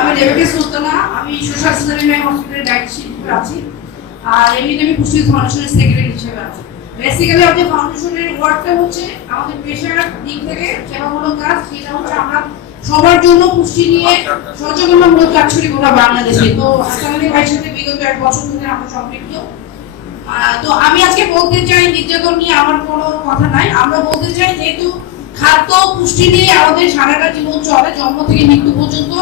আমি রেবেকা সুলতানা আমি social service হসপিটালের ডায়েটিশিয়ান হিসেবে আছি। আর এমনিতে আমি পুষ্টি ফাউন্ডেশনের সেক্রেটারি হিসেবে আছি। বেসিক্যালি আমাদের ফাউন্ডেশনের ওয়ার্কটা হচ্ছে আমাদের পেশার দিক থেকে সেবামূলক কাজ, সেটা হচ্ছে আমরা সবার জন্য পুষ্টি নিয়ে সচেতনতামূলক কাজ করি গোটা বাংলাদেশে। তো হাসান আলী সাথে বিগত এক বছর ধরে আমরা সম্পৃক্ত। তো আমি আজকে বলতে চাই, নির্যাতন নিয়ে আমার কোনো কথা নাই। আমরা বলতে চাই, যেহেতু খাদ্য পুষ্টি নিয়ে আমাদের সারাটা জীবন চলে, জন্ম থেকে মৃত্যু পর্যন্ত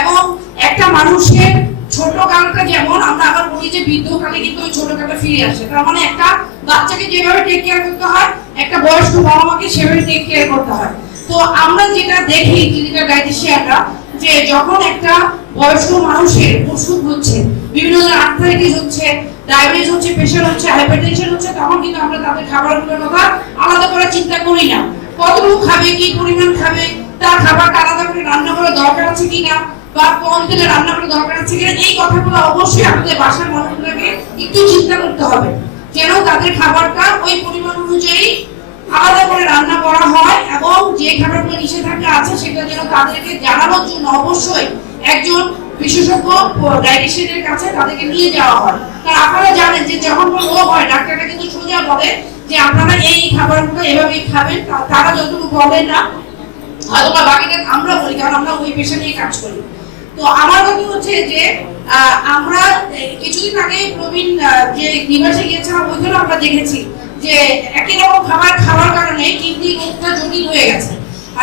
এবং একটা মানুষের ছোট কালটা যেমন আমরা আবার বলি যে বৃদ্ধকালে কিন্তু ওই ছোট কালটা ফিরে আসে। তার মানে একটা বাচ্চাকে যেভাবে টেক কেয়ার করতে হয়, একটা বয়স্ক বাবা মাকে সেভাবে টেক কেয়ার করতে হয়। তো আমরা যেটা দেখি ক্লিনিক্যাল ডায়েটিশিয়ানরা যে যখন একটা বয়স্ক মানুষের অসুখ হচ্ছে, বিভিন্ন ধরনের আর্থারাইটিস হচ্ছে ডায়াবেটিস হচ্ছে প্রেশার হচ্ছে হাইপারটেনশন হচ্ছে, তখন কিন্তু আমরা তাদের খাবারগুলোর কথা আলাদা করে চিন্তা করি না। কতটুকু খাবে, কি পরিমাণ খাবে, তার খাবারটা আলাদা করে রান্না করার দরকার আছে কিনা বা কম তেলে রান্না করা দরকার আছে কিনা, এই কথাগুলো অবশ্যই আমাদের বাসার মানুষগুলোকে একটু চিন্তা করতে হবে। যেন তাদের খাবারটা ওই পরিমাণ অনুযায়ী আলাদা করে রান্না করা হয় এবং যে খাবারগুলো নিষেধাজ্ঞা আছে সেটা যেন তাদেরকে জানানোর জন্য অবশ্যই একজন বিশেষজ্ঞ ডায়েটিশিয়ানের কাছে তাদেরকে নিয়ে যাওয়া হয়। কারণ আপনারা জানেন যে যখন কোনো রোগ হয়, ডাক্তাররা কিন্তু সোজা বলে যে আপনারা এই খাবারগুলো এভাবেই খাবেন তারা যতটুকু বলেন না অথবা বাকিটা আমরা বলি, কারণ আমরা ওই পেশা নিয়ে কাজ করি। তো আমার কথা হচ্ছে যে আমরা কিছুদিন আগে প্রবীণ যে নিবাসে গিয়েছিলাম ওইখানে আমরা দেখেছি যে একই রকম খাবার খাওয়ার কারণে কিডনি রোগটা জটিল হয়ে গেছে।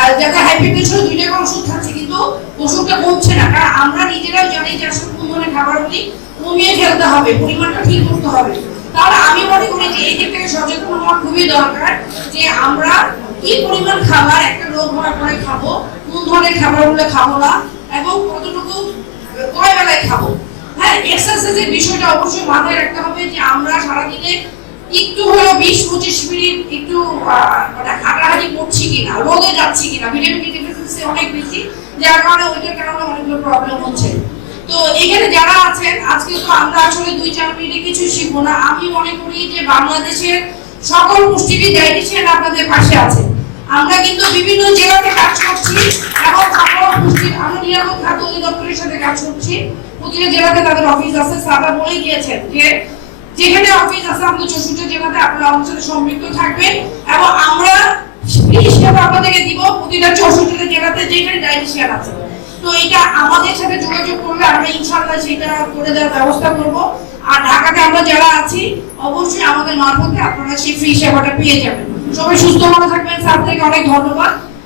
আর যাদের হাইপারটেনশন দুই টাকা ওষুধ খাচ্ছে, কিন্তু ওষুধটা কমছে না। কারণ আমরা নিজেরাও জানি যে আসলে কোন ধরনের খাবারগুলি কমিয়ে ফেলতে হবে, পরিমাণটা ঠিক করতে হবে। তাহলে আমি মনে করি যে এই দিক থেকে সচেতন হওয়া খুবই দরকার যে আমরা কি পরিমাণ খাবার, একটা রোগ হওয়ার পরে খাব, কোন ধরনের খাবারগুলো খাব না এবং কতটুকু কয় বেলায় খাব? হ্যাঁ এক্সারসাইজের বিষয়টা অবশ্যই মাথায় রাখতে হবে যে আমরা সারাদিনে একটু হলেও বিশ, পঁচিশ মিনিট একটু মানে হাঁটাহাঁটি করছি কিনা, রোদে যাচ্ছি কিনা ভিটামিন ডি ডেফিসিয়েন্সি অনেক বেশি, যার কারণে ওইটার কারণে অনেকগুলো প্রবলেম হচ্ছে। তো এখানে যারা আছেন, আজকে তো আমরা আসলে দুই, চার মিনিটে কিছু শিখব না। আমি মনে করি যে বাংলাদেশের সকল পুষ্টিবিদ ডায়েটিশিয়ান আপনাদের পাশে আছে। আমরা কিন্তু বিভিন্ন জেলাতে কাজ করছি এবং আমরা পুষ্টি আমরা নিরাপদ খাদ্য অধিদপ্তরের সাথে কাজ করছি। প্রতিটা জেলাতে তাদের অফিস আছে, সাদা বলে গিয়েছেন যে যেখানে অফিস আছে, আমাদের চৌষট্টি জেলাতে আপনারা আমাদের সাথে সম্পৃক্ত থাকবেন এবং আমরা হিসেবে আপনাদেরকে দিব প্রতিটা চৌষট্টি জেলাতে যেখানে ডায়েটিশিয়ান আছে। তো এটা আমাদের সাথে যোগাযোগ করলে আমরা ইনশাআল্লাহ সেটা করে দেওয়ার ব্যবস্থা করব। আর ঢাকাতে আমরা যারা আছি, অবশ্যই আমাদের মারফতে আপনারা সেই ফ্রি সেবাটা পেয়ে যাবেন। সবাই সুস্থ ভাবে থাকবেন। স্যার থেকে অনেক ধন্যবাদ।